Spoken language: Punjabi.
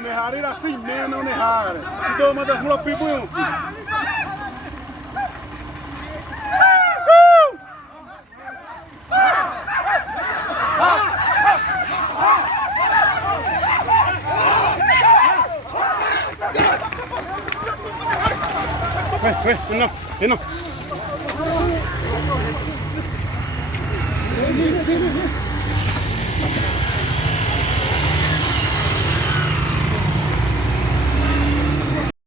Nehari assim menos Nehari. Se dou uma das mulher pibu. Não.